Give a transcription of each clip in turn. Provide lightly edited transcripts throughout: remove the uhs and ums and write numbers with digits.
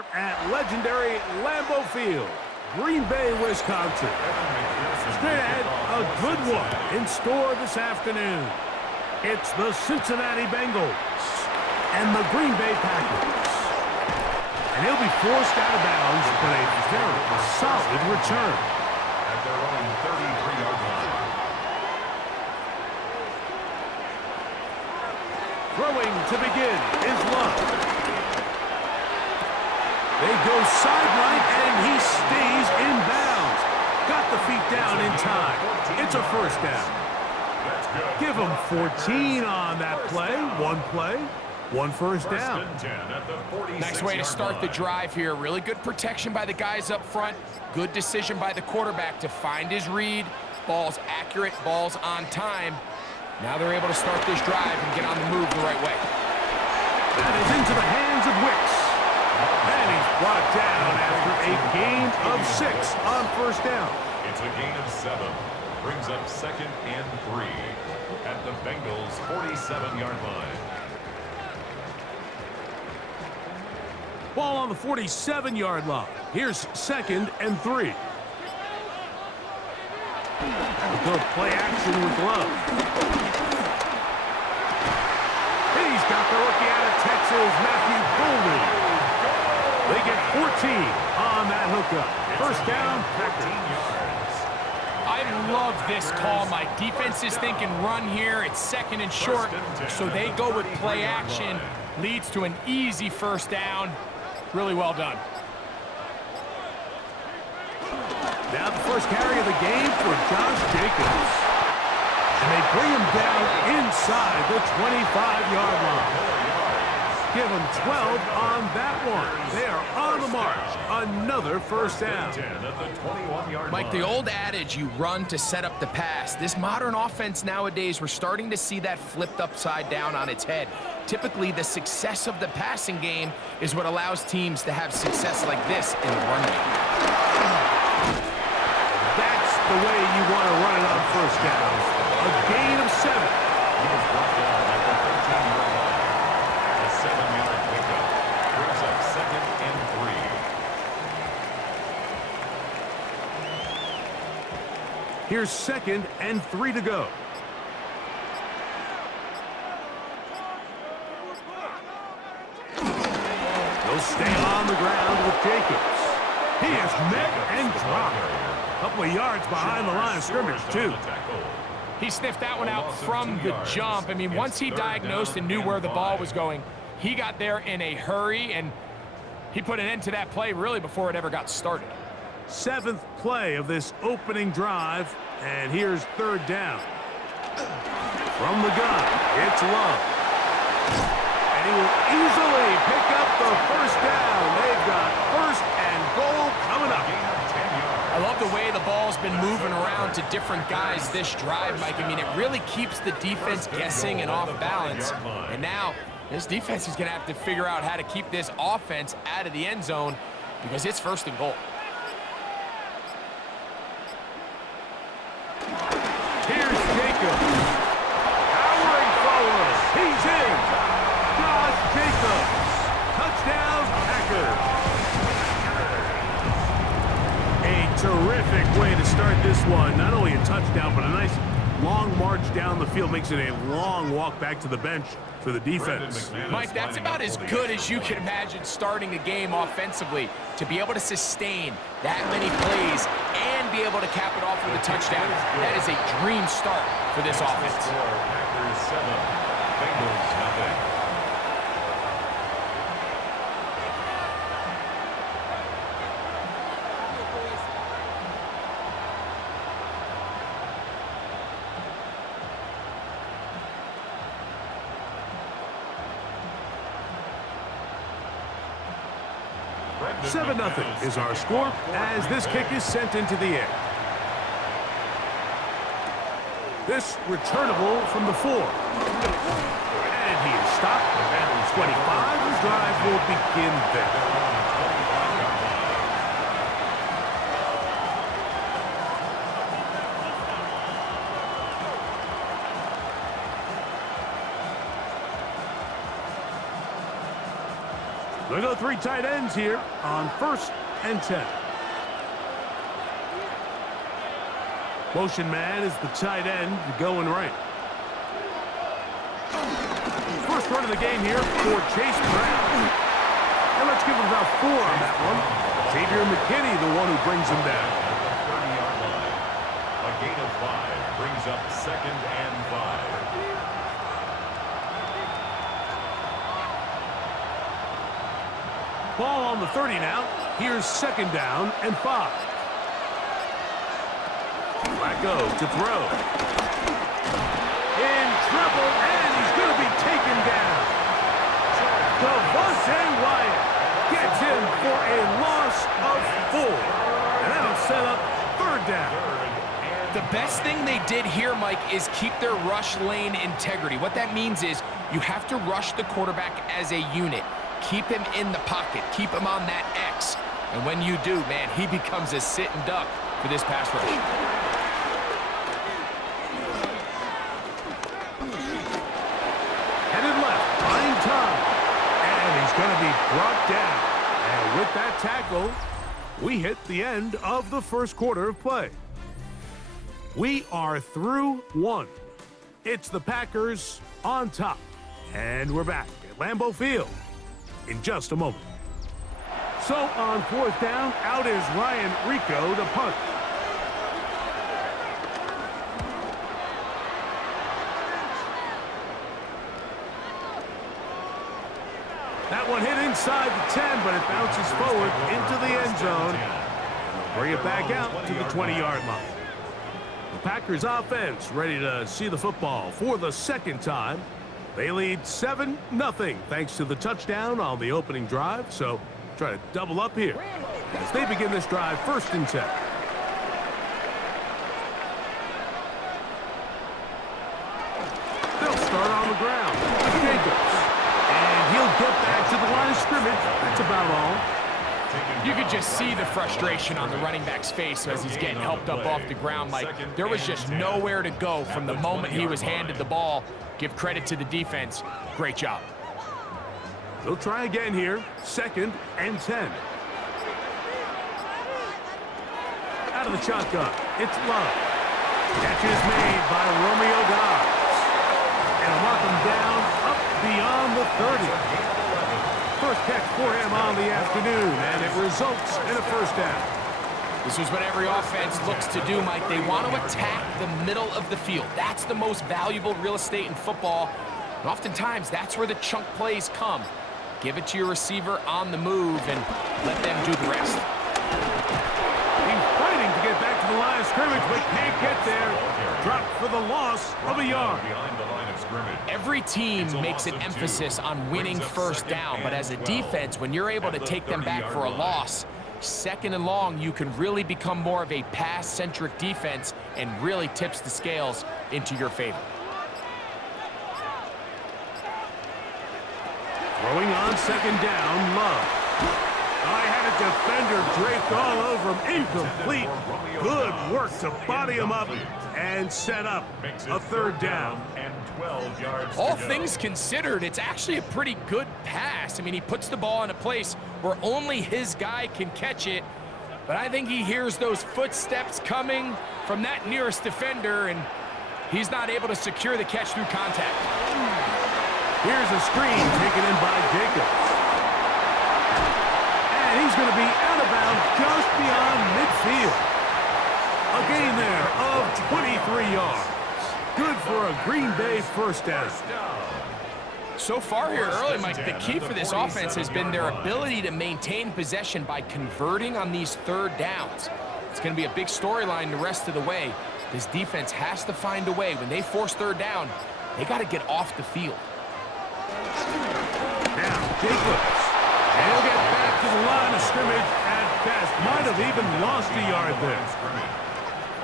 here at legendary Lambeau Field, Green Bay, Wisconsin. Straight ahead, a good one in store this afternoon. It's the Cincinnati Bengals and the Green Bay Packers. And he'll be forced out of bounds, but a very solid return. At their own 33-yard line. Throwing to begin is Love. They go sideline, and he stays in bounds. Got the feet down in time. It's a first down. Give him 14 on that play. One first down. Nice way to start the drive here. Really good protection by the guys up front. Good decision by the quarterback to find his read. Ball's accurate, ball's on time. Now they're able to start this drive and get on the move the right way. That is into the hands of Wicks. And he's brought down after a gain of 6 on first down. It's a gain of 7. Brings up 2nd and 3 at the Bengals' 47-yard line. Ball on the 47-yard line. Here's 2nd and 3. Good play action with Love. He's got the rookie out of Texas, Matthew Golden. They get 14 on that hookup. First down, Packers. I love this call. My defense is thinking run here. It's 2nd and short, so they go with play action. Leads to an easy first down. Really well done. Now the first carry of the game for Josh Jacobs. And they bring him down inside the 25-yard line. Give him 12 on that one. They are on the march. Another first down. Mike, the old adage, you run to set up the pass. This modern offense nowadays, we're starting to see that flipped upside down on its head. Typically, the success of the passing game is what allows teams to have success like this in the run game. That's the way you want to run it on first down. A gain of 7. He was brought down at the 13-yard line. A 7-yard pickup brings up 2nd and 3. Here's 2nd and 3 to go. He'll stay on the ground with Jacobs. He is met and dropped. A couple of yards behind the line of scrimmage, too. He sniffed that one out from the jump. I mean, once he diagnosed and knew where the ball was going, he got there in a hurry, and he put an end to that play really before it ever got started. 7th play of this opening drive, and here's 3rd down. From the gun, it's Love. And he will easily pick up the first down. They've got 1st and goal coming up. I love the way the ball's been moving around to different guys this drive, Mike. I mean, it really keeps the defense guessing and off balance. And now, this defense is going to have to figure out how to keep this offense out of the end zone because it's 1st and goal. Here's Jacobs. Powering forward. He's in. Josh Jacobs. Touchdown, Packers. A terrific way to start this one. Not only a touchdown, but a nice long march down the field. Makes it a long walk back to the bench for the defense. Mike, that's about as good as you can imagine starting a game offensively. To be able to sustain that many plays and be able to cap it off with a touchdown, that is a dream start for this offense. Packers 7, Bengals 0. Seven 0 is our score as this kick is sent into the air. This returnable from the 4. And he is stopped at the 25. The drive will begin there. They go 3 tight ends here on 1st and 10. Motion man is the tight end going right. First run of the game here for Chase Brown. And let's give him about 4 on that one. Xavier McKinney, the one who brings him down. A gain of 5 brings up 2nd and 5. Ball on the 30 now. Here's 2nd down and 5. Flacco to throw. In trouble, and he's going to be taken down. Devontae Wyatt gets him for a loss of 4. And that'll set up 3rd down. The best thing they did here, Mike, is keep their rush lane integrity. What that means is you have to rush the quarterback as a unit. Keep him in the pocket. Keep him on that X. And when you do, man, he becomes a sitting duck for this pass rush. Going to be brought down. And with that tackle, we hit the end of the 1st quarter of play. We are through 1. It's the Packers on top. And we're back at Lambeau Field in just a moment. So on 4th down, out is Ryan Rico to punt. That one hit inside the 10, but it bounces forward into the end zone. Bring it back out to the 20-yard line. The Packers offense ready to see the football for the 2nd time. They lead 7-0 thanks to the touchdown on the opening drive. So try to double up here as they begin this drive 1st and 10. They'll start on the ground. Jacobs. And he'll get back to the line of scrimmage. That's about all. You could just see the frustration on the running back's face as he's getting helped up off the ground. Like, there was just nowhere to go from the moment he was handed the ball. Give credit to the defense. Great job. They'll try again here. 2nd and 10. Out of the shotgun. It's Love. Catch is made by Romeo Dobbs. And a mark him down up beyond the 30. First catch for him on the afternoon, and it results in a 1st down. This is what every offense looks to do, Mike. They want to attack the middle of the field. That's the most valuable real estate in football. And oftentimes, that's where the chunk plays come. Give it to your receiver on the move and let them do the rest. He's fighting to get back to the line of scrimmage, but can't get there. Dropped for the loss of a yard. Every team makes an emphasis on winning 1st down, but as a defense, when you're able to take them back for a loss, 2nd and long, you can really become more of a pass-centric defense and really tips the scales into your favor. Throwing on 2nd down, Love. I had a defender draped all over him. Incomplete. Good work to body him up and set up a 3rd down. All things considered, it's actually a pretty good pass. I mean, he puts the ball in a place where only his guy can catch it. But I think he hears those footsteps coming from that nearest defender, and he's not able to secure the catch through contact. Here's a screen taken in by Jacobs. And he's going to be out of bounds just beyond midfield. A gain there of 23 yards. Good for a Green Bay 1st down. So far here early, Mike, the key for this offense has been their ability to maintain possession by converting on these 3rd downs. It's going to be a big storyline the rest of the way. This defense has to find a way. When they force 3rd down, they got to get off the field. Now, Jacobs. And he'll get back to the line of scrimmage at best. Might have even lost a yard there.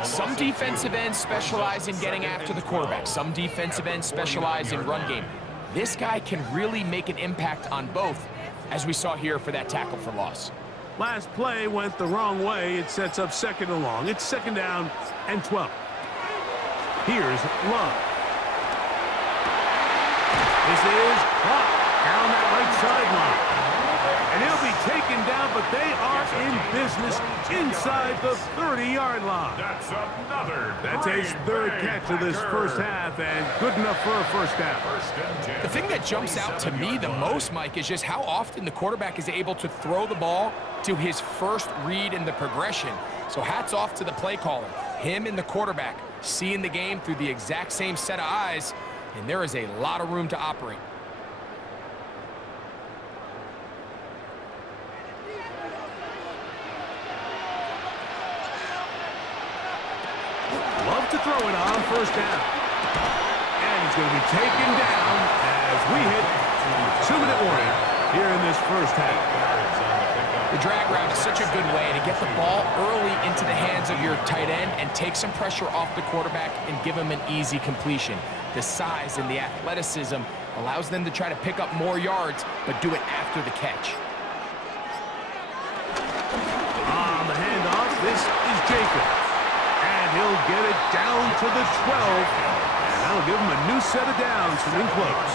Some defensive ends specialize in getting after the quarterback. Some defensive ends specialize in run game. This guy can really make an impact on both, as we saw here for that tackle for loss. Last play went the wrong way. It sets up 2nd and long. It's 2nd down and 12. Here's Love. This is caught down that right sideline. And he'll be taken down, but they are in business inside the 30-yard line. That's his third catch of this first half, and good enough for a first down. The thing that jumps out to me the most, Mike, is just how often the quarterback is able to throw the ball to his first read in the progression. So hats off to the play caller. Him and the quarterback seeing the game through the exact same set of eyes, and there is a lot of room to operate. Love to throw it on first down. And he's going to be taken down as we hit 2-minute warning here in this first half. The drag route is such a good way to get the ball early into the hands of your tight end and take some pressure off the quarterback and give him an easy completion. The size and the athleticism allows them to try to pick up more yards, but do it after the catch. On the handoff, this is Jacobs. And he'll get it down to the 12. And that'll give him a new set of downs from in close.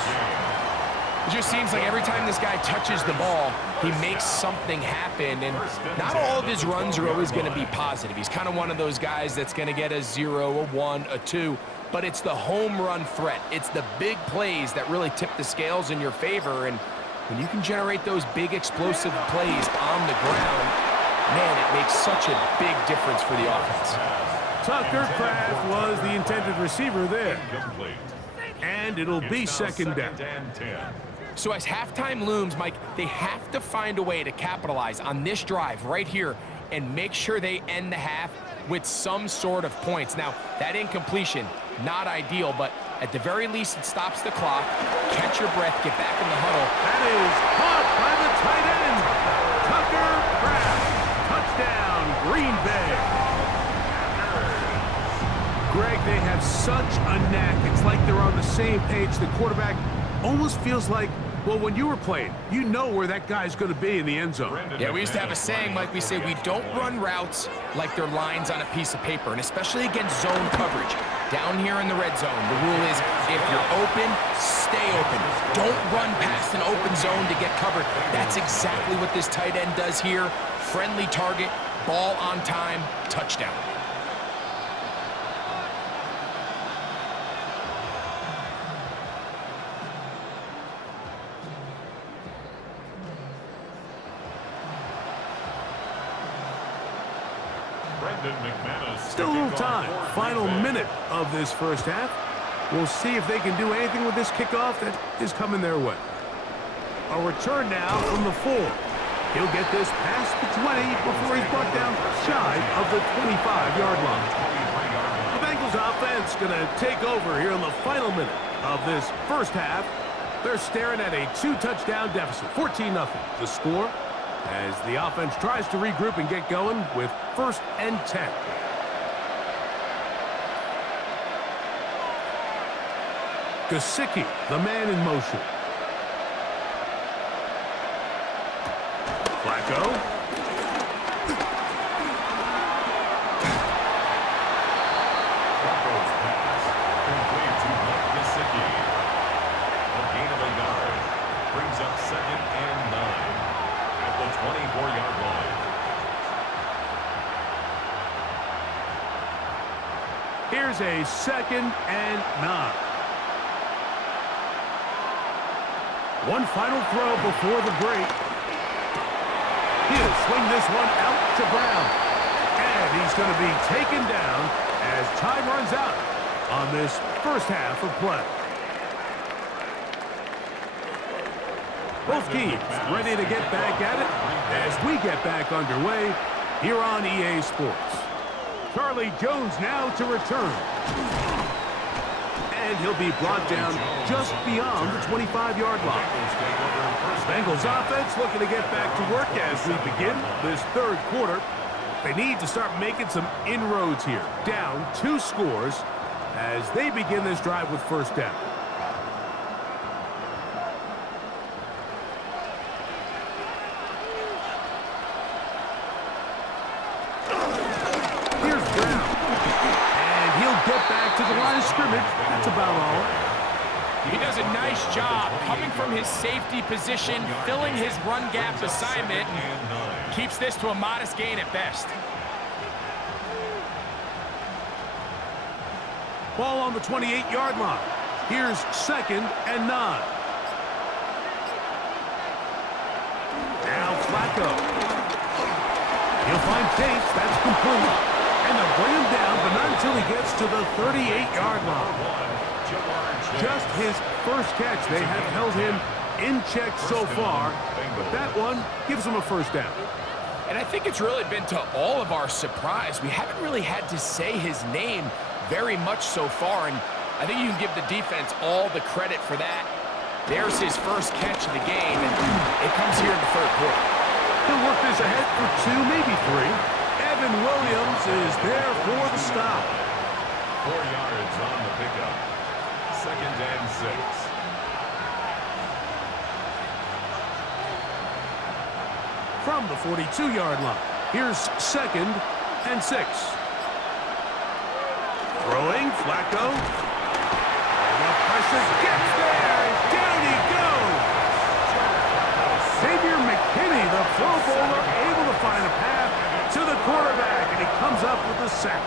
It just seems like every time this guy touches the ball, he makes something happen, and not all of his runs are always going to be positive. He's kind of one of those guys that's going to get a 0, a 1, a 2, but it's the home run threat. It's the big plays that really tip the scales in your favor, and when you can generate those big explosive plays on the ground, man, it makes such a big difference for the offense. Tucker Kraft was the intended receiver there. And it'll be second down. So as halftime looms, Mike, they have to find a way to capitalize on this drive right here and make sure they end the half with some sort of points. Now, that incompletion, not ideal, but at the very least, it stops the clock. Catch your breath, get back in the huddle. That is caught by the tight end, Tucker Kraft. Touchdown, Green Bay. Greg, they have such a knack. It's like they're on the same page. The quarterback almost feels like, well, when you were playing, you know where that guy's going to be in the end zone. Yeah, we used to have a saying, Mike, we say we don't run routes like they're lines on a piece of paper, and especially against zone coverage. Down here in the red zone, the rule is if you're open, stay open. Don't run past an open zone to get covered. That's exactly what this tight end does here. Friendly target, ball on time, touchdown. Still a little time. Final minute of this first half. We'll see if they can do anything with this kickoff that is coming their way. A return now from the 4. He'll get this past the 20 before he's brought down shy of the 25-yard line. The Bengals offense going to take over here in the final minute of this first half. They're staring at a 2-touchdown deficit, 14-0. The score as the offense tries to regroup and get going with 1st and 10. Gesicki, the man in motion. Flacco. Flacco's pass complete to Gesicki. A gain of a yard brings up 2nd and 9 at the 24-yard line. Here's a 2nd and 9. One final throw before the break. He'll swing this one out to Brown. And he's going to be taken down as time runs out on this first half of play. Both teams ready to get back at it as we get back underway here on EA Sports. Charlie Jones now to return. And he'll be brought down just beyond the 25-yard line. Bengals offense looking to get back to work as we begin this third quarter. They need to start making some inroads here. Down 2 scores as they begin this drive with first down. Here's Brown. And he'll get back to the line of scrimmage. That's about all. He does a nice job coming from his safety position, filling his run gap assignment, and keeps this to a modest gain at best. Ball on the 28-yard line. Here's 2nd and 9. Now Flacco. He'll find Chase. That's complete. And they'll bring him down, but not until he gets to the 38-yard line. Just his first catch. They have held him in check so far, but that one gives him a first down. And I think it's really been to all of our surprise. We haven't really had to say his name very much so far, and I think you can give the defense all the credit for that. There's his first catch of the game, and it comes here in the 3rd quarter. He'll work this ahead for 2, maybe 3. Evan Williams is there for the stop. 4 yards on the pickup. 2nd and 6. From the 42-yard line, here's 2nd and 6. Throwing, Flacco. And the pressure gets there, and down he goes. Xavier McKinney, the Pro Bowler, able to find a path to the quarterback, and he comes up with the sack.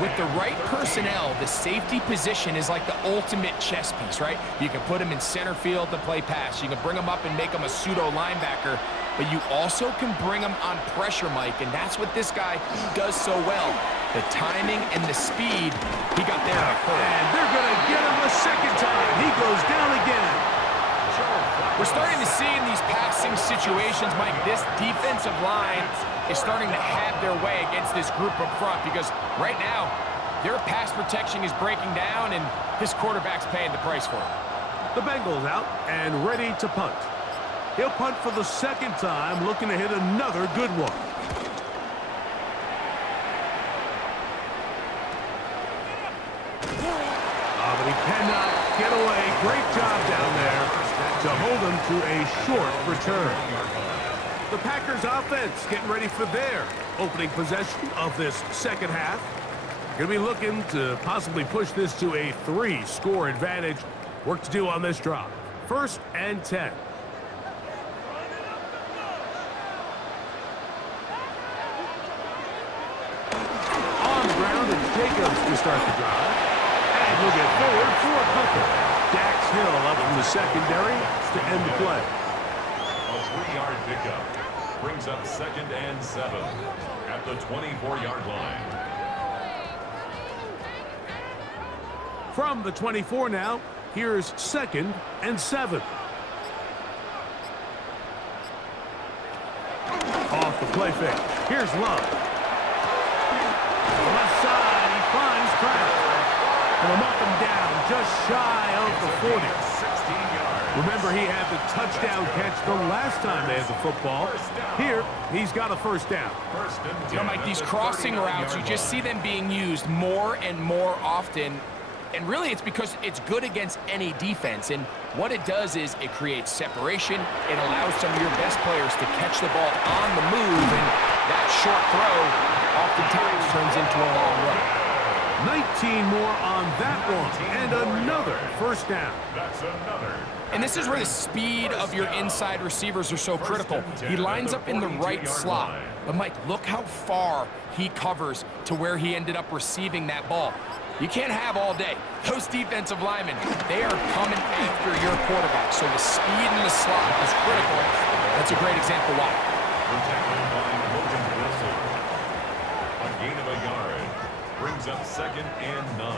With the right personnel, the safety position is like the ultimate chess piece, right? You can put him in center field to play pass. You can bring him up and make him a pseudo linebacker, but you also can bring him on pressure, Mike, and that's what this guy does so well. The timing and the speed, he got there in a hurry. And they're going to get him a second time. He goes down again. We're starting to see in these passing situations, Mike, this defensive line is starting to have their way against this group up front because right now, their pass protection is breaking down and this quarterback's paying the price for it. The Bengals out and ready to punt. He'll punt for the 2nd time, looking to hit another good one. But he cannot get away. Great job down there to hold him to a short return. The Packers offense getting ready for their opening possession of this 2nd half. Going to be looking to possibly push this to a 3-score advantage. Work to do on this drive. 1st and 10. On the ground, it's Jacobs to start the drive. And he'll get forward for a couple. Dax Hill up from the secondary to end the play. A 3-yard pickup brings up 2nd and 7 at the 24-yard line. From the 24 now, here's 2nd and 7. Off the play fake. Here's Love. Left side, he finds Kraft. And he'll knock him down just shy of the 40. 16 yards. Remember, he had the touchdown catch the last time they had the football. Here, he's got a first down. You know, Mike, these crossing routes, you just see them being used more and more often. And really, it's because it's good against any defense. And what it does is it creates separation. It allows some of your best players to catch the ball on the move. And that short throw oftentimes turns into a long run. 19 more on that one. And another first down. That's another. And this is where the speed of your inside receivers are so critical. He lines up in the right slot. But, Mike, look how far he covers to where he ended up receiving that ball. You can't have all day. Those defensive linemen, they are coming after your quarterback. So the speed in the slot is critical. That's a great example why. Protected by Logan Wilson. A gain of a yard brings up 2nd and 9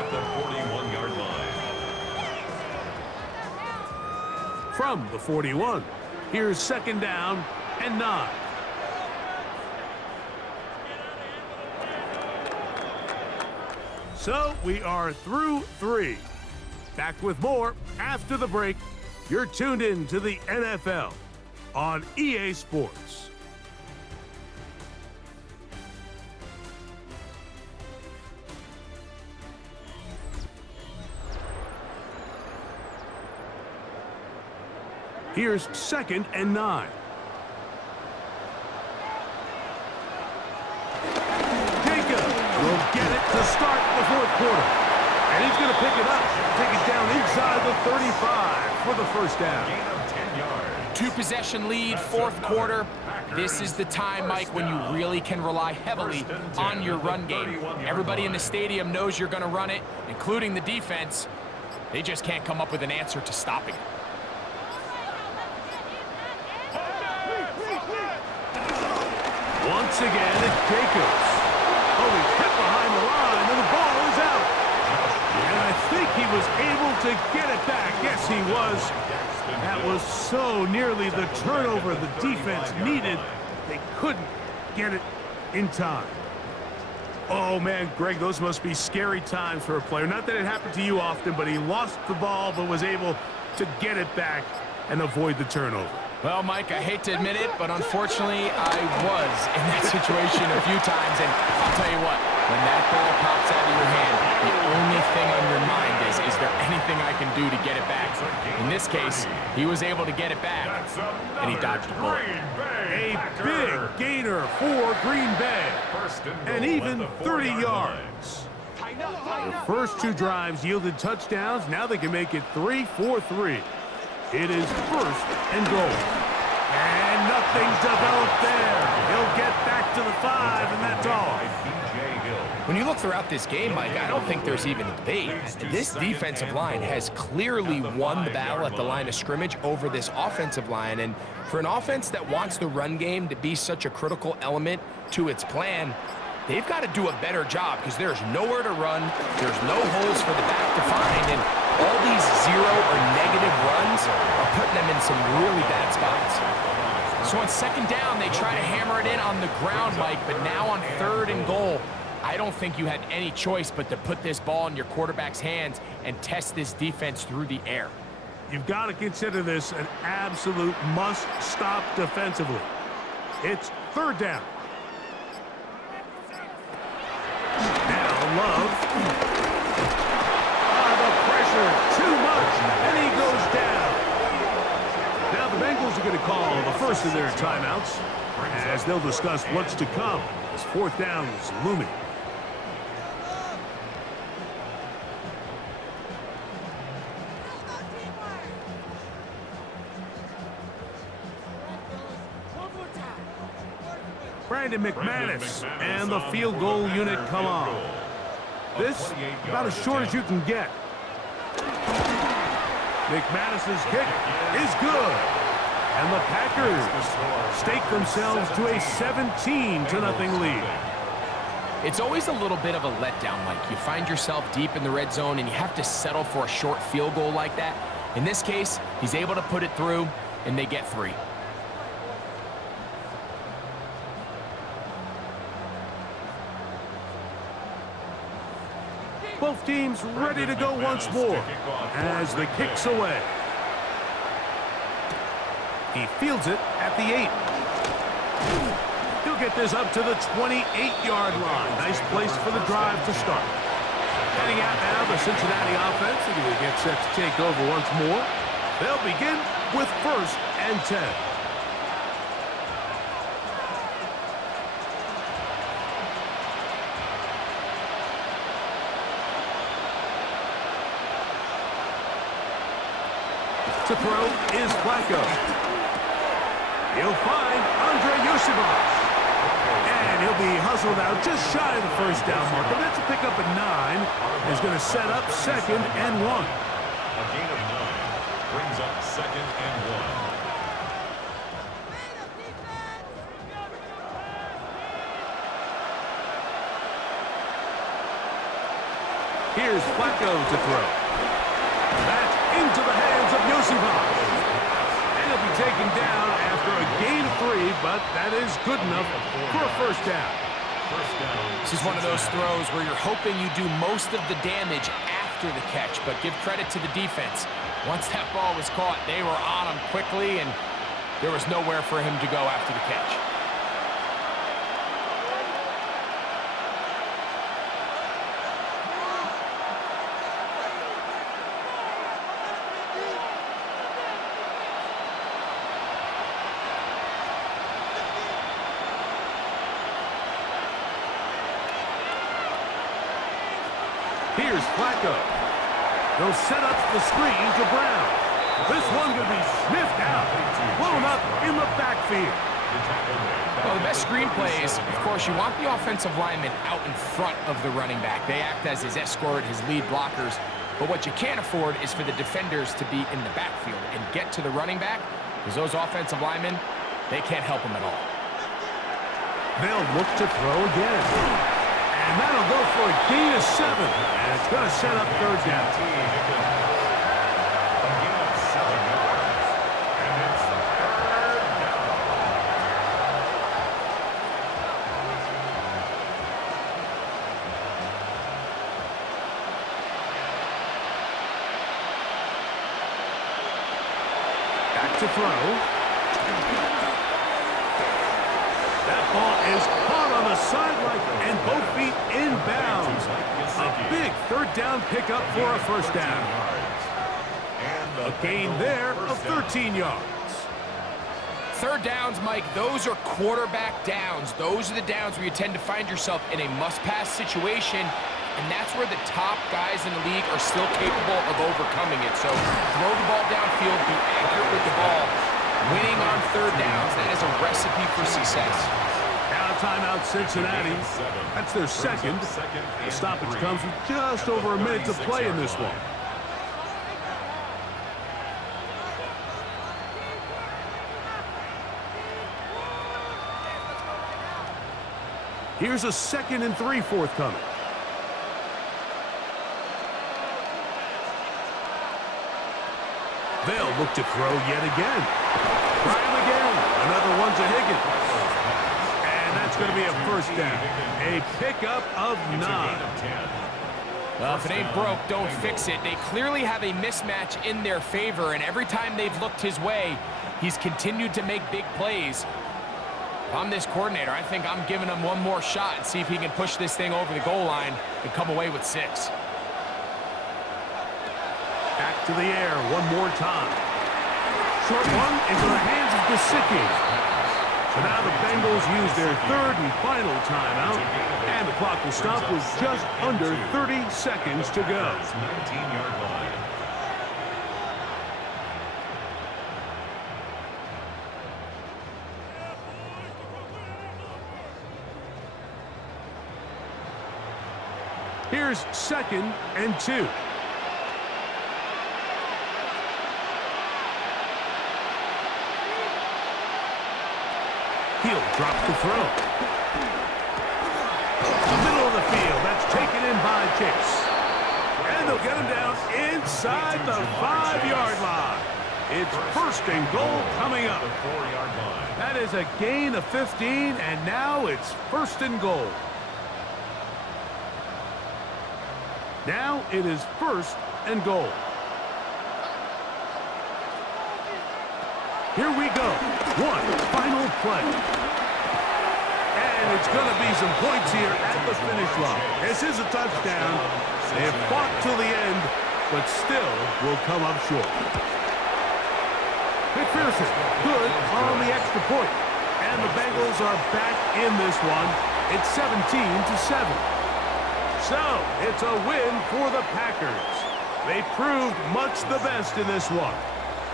at the 41-yard line. From the 41, here's 2nd down and 9. So we are through 3. Back with more after the break. You're tuned in to the NFL on EA Sports. Here's 2nd and 9. Jacob will get it to start the 4th quarter. And And he's going to pick it up. Take it down inside the 35 for the first down. Gain of 10 yards. 2-possession lead, fourth quarter. This is the time, Mike, when you really can rely heavily on your run game. Everybody in the stadium knows you're going to run it, including the defense. They just can't come up with an answer to stopping. Once again, it's Jacobs. Oh, he's hit behind the line, and the ball is out. And I think he was able to get it back. Yes, he was. That was so nearly the turnover the defense needed. They couldn't get it in time. Oh, man, Greg, those must be scary times for a player. Not that it happened to you often, but he lost the ball but was able to get it back and avoid the turnover. Well, Mike, I hate to admit it, but unfortunately, I was in that situation a few times. And I'll tell you what, when that ball pops out of your hand, the only thing on your mind is there anything I can do to get it back? In this case, he was able to get it back, and he dodged the bullet. A big gainer for Green Bay, and even 30 yards. The first two drives yielded touchdowns. Now they can make it 3 for 3. It is first and goal. And nothing's developed there. He'll get back to the 5, and that's all. When you look throughout this game, Mike, I don't think there's even a debate. This defensive line has clearly won the battle at the line of scrimmage over this offensive line. And for an offense that wants the run game to be such a critical element to its plan, they've got to do a better job because there's nowhere to run. There's no holes for the back to find. And all these zero or negative runs are putting them in some really bad spots. So on second down, they try to hammer it in on the ground, Mike, but now on third and goal, I don't think you had any choice but to put this ball in your quarterback's hands and test this defense through the air. You've got to consider this an absolute must-stop defensively. It's third down. Now Love. The pressure, too much, and he goes down. Now the Bengals are going to call the first of their timeouts as they'll discuss what's to come as fourth down is looming. Brandon McManus and the field goal unit come on. This about as short as you can get. McManus's kick is good. And the Packers stake themselves to a 17-0 lead. It's always a little bit of a letdown, Mike. You find yourself deep in the red zone and you have to settle for a short field goal like that. In this case, he's able to put it through and they get 3. Both teams ready to go once more as the kick's away. He fields it at the 8. He'll get this up to the 28-yard line. Nice place for the drive to start. Heading out now, the Cincinnati offense. They're going to get set to take over once more. They'll begin with first and 10. To throw is Flacco. He'll find Andre Yosibach. And he'll be hustled out just shy of the first down marker. That's a pickup at 9. Is going to set up second and 1. A gain of 9 brings up second and 1. Here's Flacco to throw. That's into the hands of Yosibach. And he'll be taken down after a gain of 3, but that is good enough for a first down. This is one of those throws where you're hoping you do most of the damage after the catch, but give credit to the defense. Once that ball was caught, they were on him quickly, and there was nowhere for him to go after the catch. Here's Flacco. They'll set up the screen to Brown. This one could be sniffed out. Blown up in the backfield. Well, the best screen plays, of course, you want the offensive lineman out in front of the running back. They act as his escort, his lead blockers. But what you can't afford is for the defenders to be in the backfield and get to the running back, because those offensive linemen, they can't help him at all. They'll look to throw again. And that'll go for a gain of 7. And it's going to set up third down. To throw. That ball is caught on the sideline and both feet inbounds. A big third down pickup for a first down. A gain there of 13 yards. Third downs, Mike, those are quarterback downs. Those are the downs where you tend to find yourself in a must-pass situation, and that's where the top guys in the league are still capable of overcoming it. So throw the ball downfield, be accurate with the ball. Winning on third downs, that is a recipe for success. Now timeout Cincinnati. That's their second. The stoppage comes with just over a minute to play in this one. Here's a 2nd and 3 forthcoming. They'll look to throw yet again. Try him again. Another one to Higgins. And that's going to be a first down. A pickup of 9. Well, if it ain't broke, don't fix it. They clearly have a mismatch in their favor, and every time they've looked his way, he's continued to make big plays. If I'm this coordinator, I think I'm giving him one more shot and see if he can push this thing over the goal line and come away with 6. Back to the air one more time. Short one into the hands of Gesicki. So now the Bengals use their third and final timeout, and the clock will stop with just under 30 seconds to go. 19-yard line. Here's 2nd and 2. He'll drop the throw. The middle of the field. That's taken in by Chase. And they'll get him down inside the 5-yard line. It's 1st and goal coming up. The 4-yard line. That is a gain of 15, and now it's 1st and goal. Now it is 1st and goal. Here we go. One final play. And it's going to be some points here at the finish line. This is a touchdown. They have fought till the end, but still will come up short. McPherson, good on the extra point. And the Bengals are back in this one. It's 17-7. So, it's a win for the Packers. They proved much the best in this one.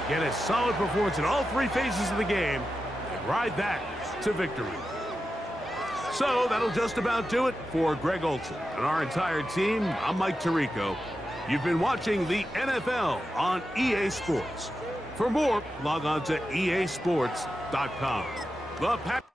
Get a solid performance in all 3 phases of the game and ride that to victory. So, that'll just about do it for Greg Olson and our entire team. I'm Mike Tirico. You've been watching the NFL on EA Sports. For more, log on to easports.com. The Packers.